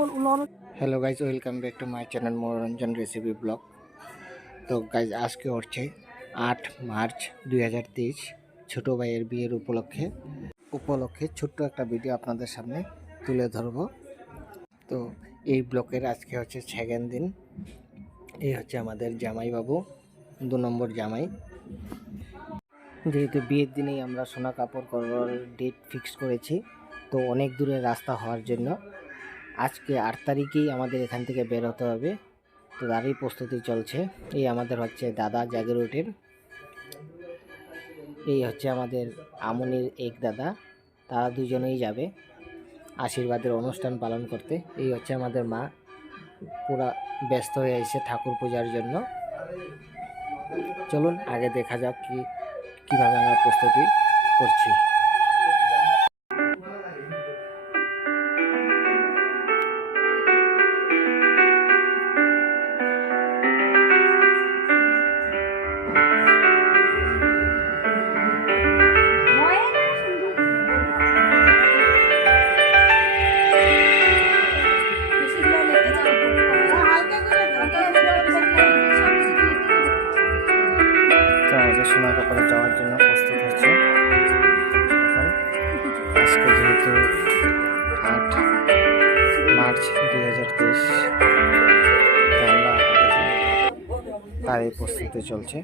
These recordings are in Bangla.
Hello guys, welcome back to my channel Manoranjan recipe blog. तो गाइज আজকে হচ্ছে 8 মার্চ 2023 ছোট ভাইয়ের বিয়ের উপলক্ষে ছোট্ট একটা ভিডিও আপনাদের সামনে তুলে ধরব। তো এই ব্লগের আজকে হচ্ছে সেকেন্ড দিন। এই হচ্ছে আমাদের জামাই বাবু, 2 নম্বর জামাই। যেহেতু বিয়ের দিনেই আমরা সোনা কাপড় করার ডেট ফিক্স করেছি, তো অনেক দূরের রাস্তা হওয়ার জন্য আজকে 8 তারিখেই আমাদের এখান থেকে বের হতে হবে। তো তারই প্রস্তুতি চলছে। এই আমাদের হচ্ছে দাদা জাগিরোটের, এই হচ্ছে আমাদের আমনির এক দাদা, তারা দুজনেই যাবে আশীর্বাদের অনুষ্ঠান পালন করতে। এই হচ্ছে আমাদের মা, পুরা ব্যস্ত হয়ে এসে ঠাকুর পূজার জন্য। চলুন আগে দেখা যাক কিভাবে আমরা প্রস্তুতি করছি। সোনা কাপড়ে যাওয়ার জন্য প্রস্তুত হচ্ছে। আজকে যেহেতু 8 মার্চ 2023, আমরা তারই প্রস্তুতি চলছে।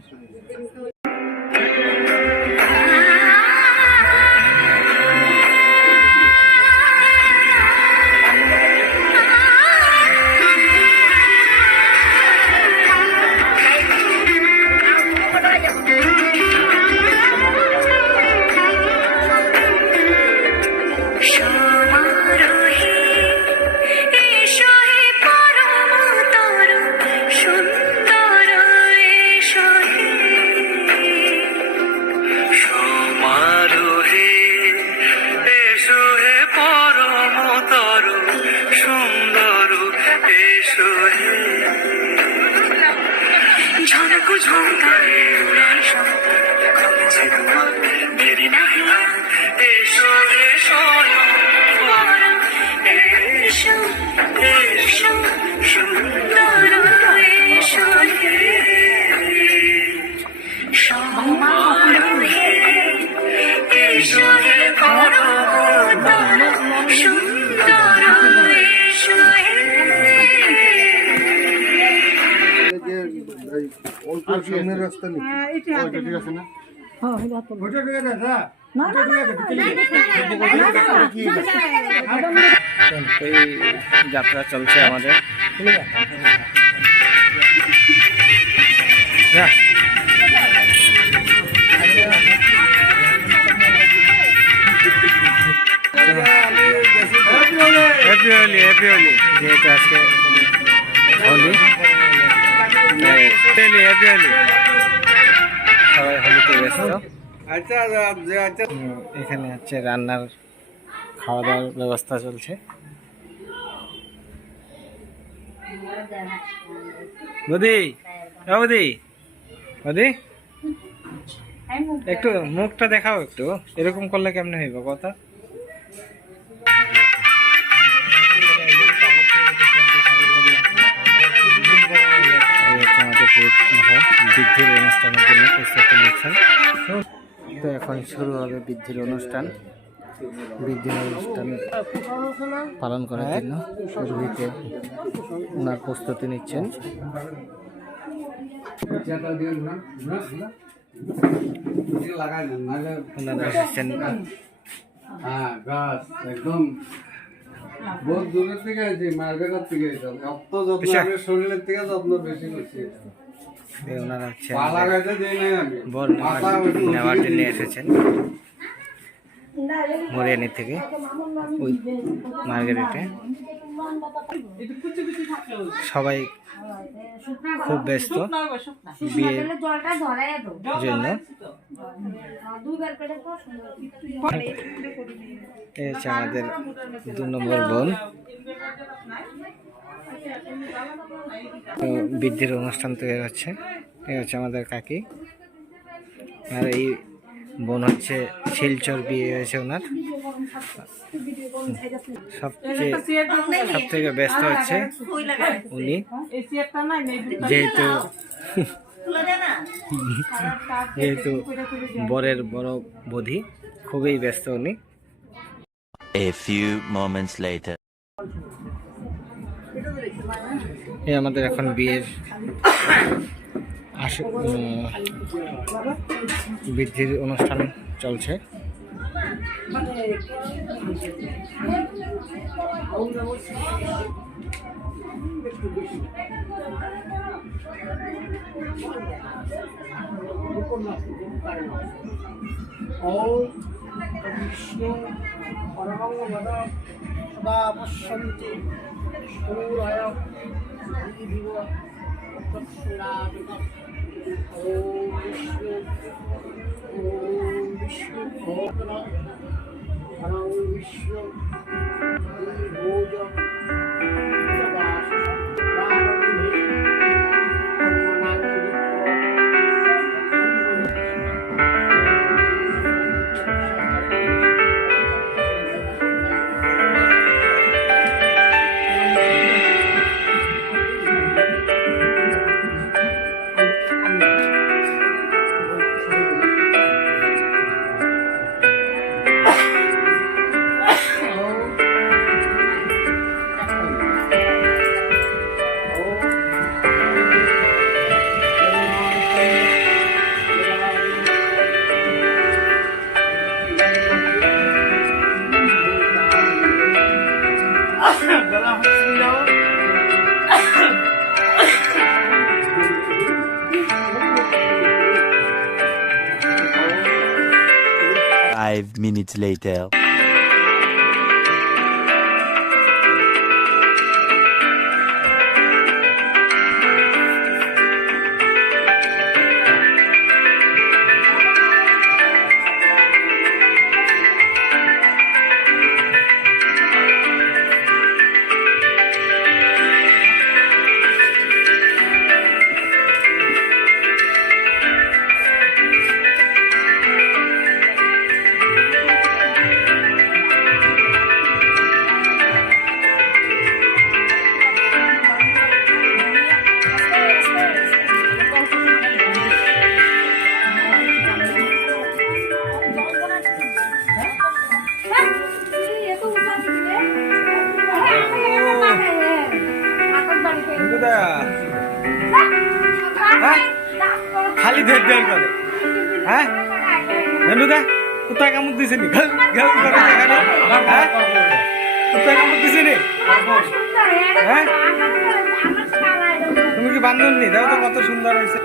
যাত্রা চলছে আমাদের। হ্যাপি হোলি যেহেতু আজকে হোলি, হ্যাপি হোলি, সবাই হোলিতে ব্যস্ত। এখানে হচ্ছে রান্নার খাওয়া দাওয়ার ব্যবস্থা চলছে। বৌদি একটু মুখটা দেখাও, একটু এরকম করলে কেমনে হইব কথা। বৃদ্ধির অনুষ্ঠানের জন্য প্রস্তুতি নিচ্ছেন। তো এখন শুরু হবে বৃদ্ধির অনুষ্ঠান পালন করার জন্য পুরোহিতে ওনার প্রস্তুতি নিচ্ছেন। ওনারা এসেছেন বহুত দূরের থেকে আছি, মার্কেটের থেকে শরীরের থেকে যত্ন বেশি করছি। ওনারা হচ্ছে বর নেওয়ার জন্য এসেছেন মরিয়ানি থেকে ওই মার্কেটে। সবাই খুব ব্যস্ত বিয়ের জন্য। এই হচ্ছে আমাদের 2 নম্বর বোন। বৃদ্ধির অনুষ্ঠান তৈরি হচ্ছে। এই হচ্ছে আমাদের কাকি, আর এই বোন হচ্ছে শিলচর বিয়ে হয়েছে ওনার। সবথেকে ব্যস্ত হচ্ছে উনি, যেহেতু যেহেতু বরের বড় বধূ, খুবই ব্যস্ত উনি। A few moments later. এই আমাদের এখন বিয়ের বৃদ্ধির অনুষ্ঠান চলছে। বিষ্ণু পরমঙ্গল সদা পশ্যন্তি সূরায় দিবিব তৎসুনাবিতম। ওম বিষ্ণু ভোগনা হরং বিষ্ণু ভোজ Five minutes later. খালি ধের ধের করে, হ্যাঁ ধনুদা কুত্তা কামড় দিছে নি? হ্যাঁ কুত্তা কামড় দিছে নি? হ্যাঁ তুমি কি বান্ধব নি? দেখো তো কত সুন্দর হয়েছে।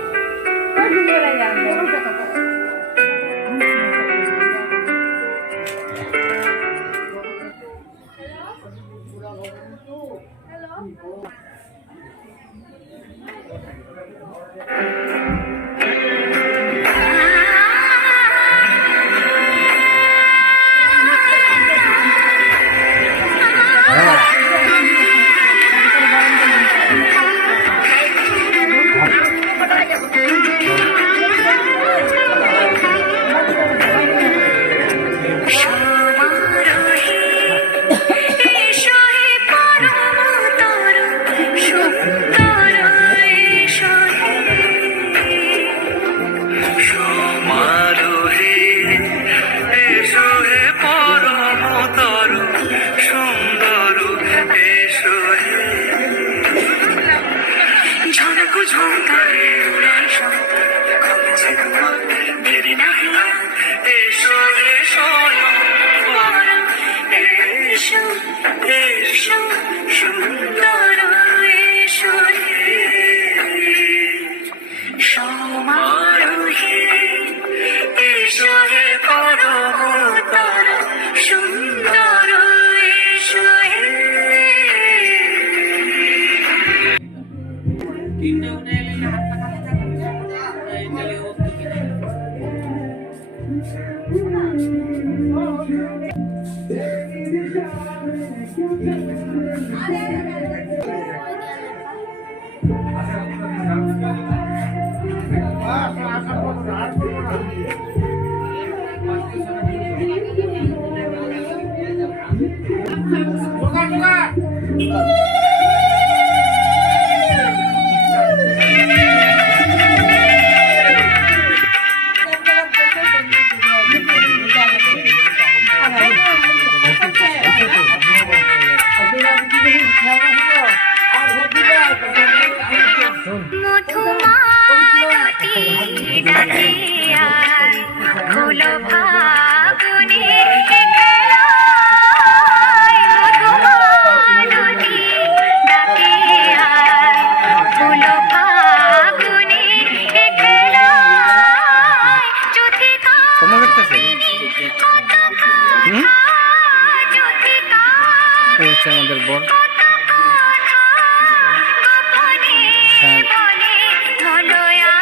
আমাদের বর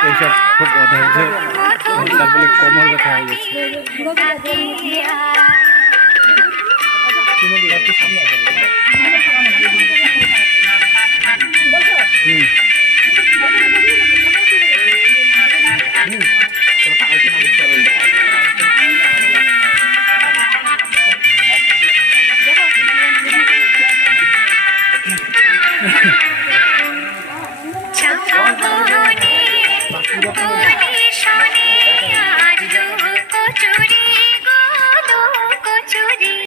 এইসব খুব অধৈর্য, তারপরে কোমর ব্যথা হয়ে গেছে। চাপা বনে